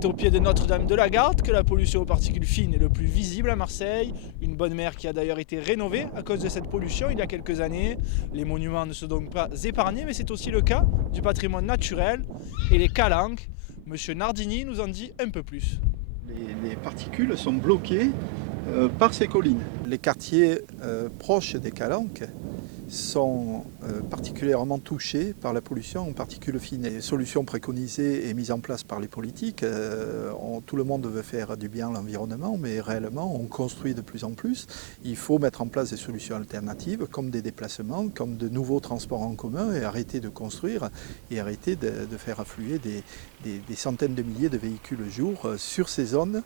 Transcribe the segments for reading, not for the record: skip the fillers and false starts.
C'est au pied de Notre-Dame-de-la-Garde que la pollution aux particules fines est le plus visible à Marseille. Une bonne mer qui a d'ailleurs été rénovée à cause de cette pollution il y a quelques années. Les monuments ne sont donc pas épargnés, mais c'est aussi le cas du patrimoine naturel et les calanques. Monsieur Nardini nous en dit un peu plus. Les particules sont bloquées par ces collines. Les quartiers proches des calanques sont particulièrement touchés par la pollution en particules fines. Les solutions préconisées et mises en place par les politiques, tout le monde veut faire du bien à l'environnement, mais réellement on construit de plus en plus. Il faut mettre en place des solutions alternatives comme des déplacements, comme de nouveaux transports en commun et arrêter de construire et arrêter de faire affluer des centaines de milliers de véhicules au jour sur ces zones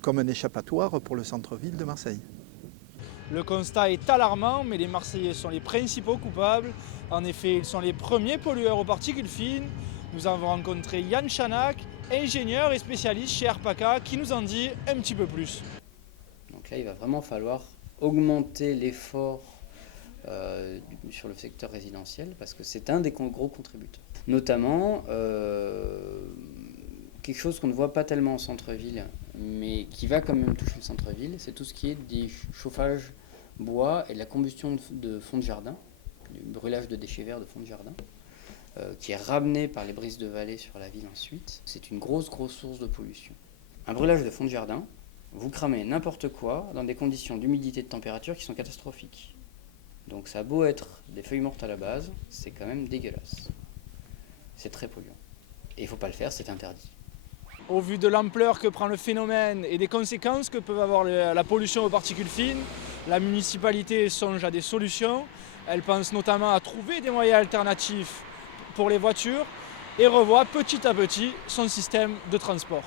comme un échappatoire pour le centre-ville de Marseille. Le constat est alarmant, mais les Marseillais sont les principaux coupables. En effet, ils sont les premiers pollueurs aux particules fines. Nous avons rencontré Yann Chanak, ingénieur et spécialiste chez Airpaca, qui nous en dit un petit peu plus. Donc là, il va vraiment falloir augmenter l'effort sur le secteur résidentiel, parce que c'est un des gros contributeurs. Notamment, quelque chose qu'on ne voit pas tellement en centre-ville, mais qui va quand même toucher le centre-ville, c'est tout ce qui est des chauffages bois et de la combustion de fond de jardin, du brûlage de déchets verts de fond de jardin, qui est ramené par les brises de vallée sur la ville ensuite. C'est une grosse source de pollution. Un brûlage de fond de jardin, vous cramez n'importe quoi dans des conditions d'humidité et de température qui sont catastrophiques. Donc ça a beau être des feuilles mortes à la base, c'est quand même dégueulasse. C'est très polluant. Et il ne faut pas le faire, c'est interdit. Au vu de l'ampleur que prend le phénomène et des conséquences que peut avoir la pollution aux particules fines, la municipalité songe à des solutions. Elle pense notamment à trouver des moyens alternatifs pour les voitures et revoit petit à petit son système de transport.